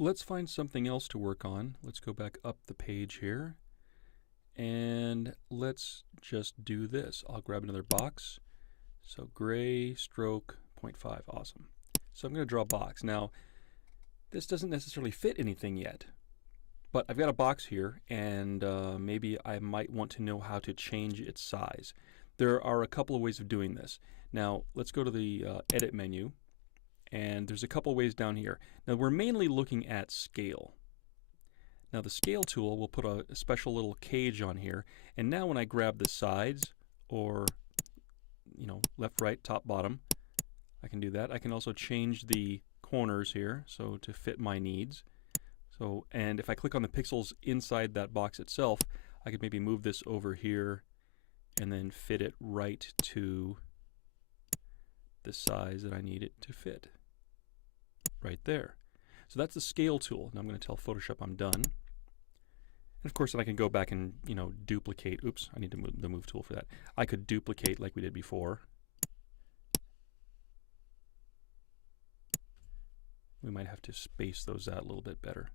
let's find something else to work on. Let's go back up the page here. And let's just do this. I'll grab another box. So gray stroke 0.5, awesome. So I'm going to draw a box. Now, this doesn't necessarily fit anything yet, but I've got a box here, and maybe I might want to know how to change its size. There are a couple of ways of doing this. Now, let's go to the Edit menu, and there's a couple of ways down here. Now, we're mainly looking at scale. Now, the scale tool will put a special little cage on here, and now when I grab the sides, or left, right, top, bottom, I can do that. I can also change the corners here, so to fit my needs. So, and if I click on the pixels inside that box itself, I could maybe move this over here and then fit it right to the size that I need it to fit. Right there. So that's the scale tool. Now I'm going to tell Photoshop I'm done. And of course, then I can go back and duplicate. Oops, I need to move the move tool for that. I could duplicate like we did before. We might have to space those out a little bit better.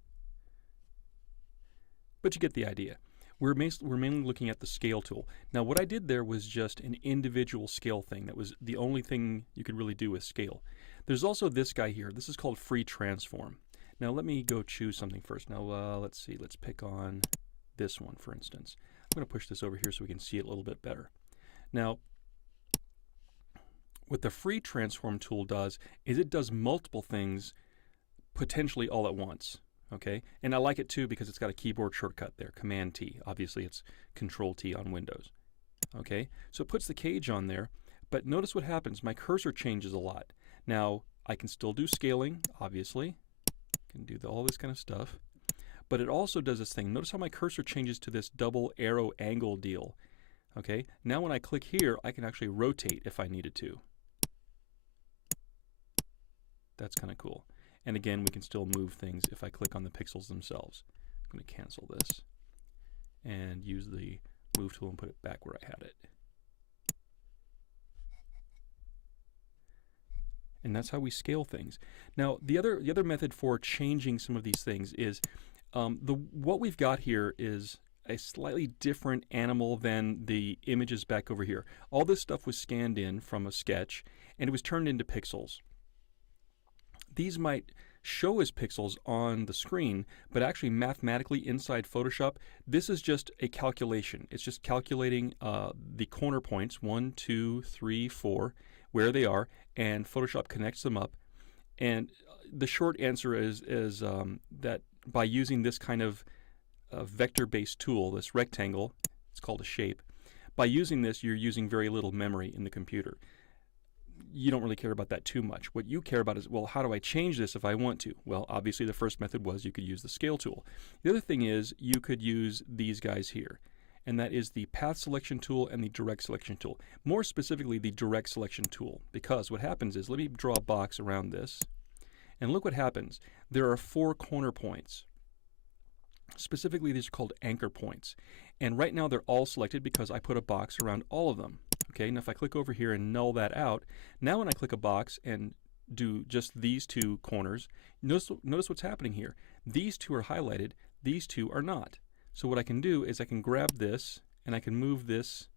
But you get the idea. We're mainly looking at the scale tool. Now what I did there was just an individual scale thing. That was the only thing you could really do with scale. There's also this guy here. This is called free transform. Now let me go choose something first. Now let's see. Let's pick on this one, for instance. I'm going to push this over here so we can see it a little bit better. Now what the free transform tool does is it does multiple things potentially all at once. Okay, and I like it too because it's got a keyboard shortcut there, Command T. Obviously it's Control T on Windows. Okay, so it puts the cage on there, but notice what happens. My cursor changes a lot. Now I can still do scaling, obviously. I can do all this kind of stuff, but it also does this thing. Notice how my cursor changes to this double arrow angle deal. Okay, now when I click here, I can actually rotate if I needed to. That's kind of cool. And again, we can still move things if I click on the pixels themselves. I'm going to cancel this and use the move tool and put it back where I had it. And that's how we scale things. Now, the other method for changing some of these things is what we've got here is a slightly different animal than the images back over here. All this stuff was scanned in from a sketch, and it was turned into pixels. These might show as pixels on the screen, but actually mathematically inside Photoshop, this is just a calculation. It's just calculating the corner points, 1, 2, 3, 4, where they are, and Photoshop connects them up. And the short answer is that by using this kind of vector-based tool, this rectangle, it's called a shape, by using this, you're using very little memory in the computer. You don't really care about that too much. What you care about is, well, how do I change this if I want to? Well, obviously the first method was you could use the scale tool. The other thing is you could use these guys here, and that is the path selection tool and the direct selection tool. More specifically, the direct selection tool, because what happens is, let me draw a box around this, and look what happens. There are 4 corner points. Specifically, these are called anchor points. And right now they're all selected because I put a box around all of them. Okay, now if I click over here and null that out, now when I click a box and do just these 2 corners, notice what's happening here. These 2 are highlighted, these 2 are not. So what I can do is I can grab this and I can move this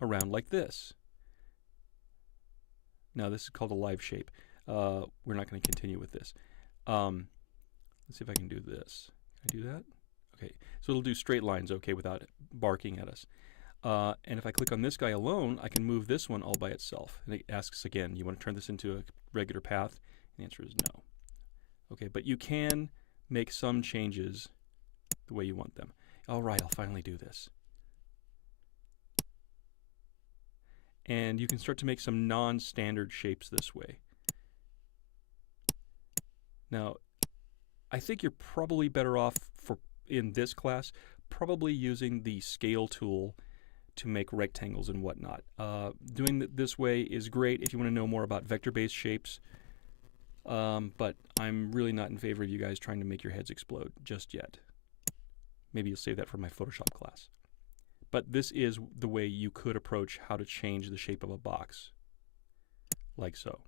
around like this. Now this is called a live shape. We're not going to continue with this. Let's see if I can do this. Can I do that? Okay, so it'll do straight lines okay without barking at us. And if I click on this guy alone, I can move this one all by itself. And it asks again, you want to turn this into a regular path? And the answer is no. Okay, but you can make some changes the way you want them. All right, I'll finally do this. And you can start to make some non-standard shapes this way. Now, I think you're probably better off in this class, probably using the scale tool to make rectangles and whatnot. Doing it this way is great if you want to know more about vector-based shapes, but I'm really not in favor of you guys trying to make your heads explode just yet. Maybe you'll save that for my Photoshop class. But this is the way you could approach how to change the shape of a box, like so.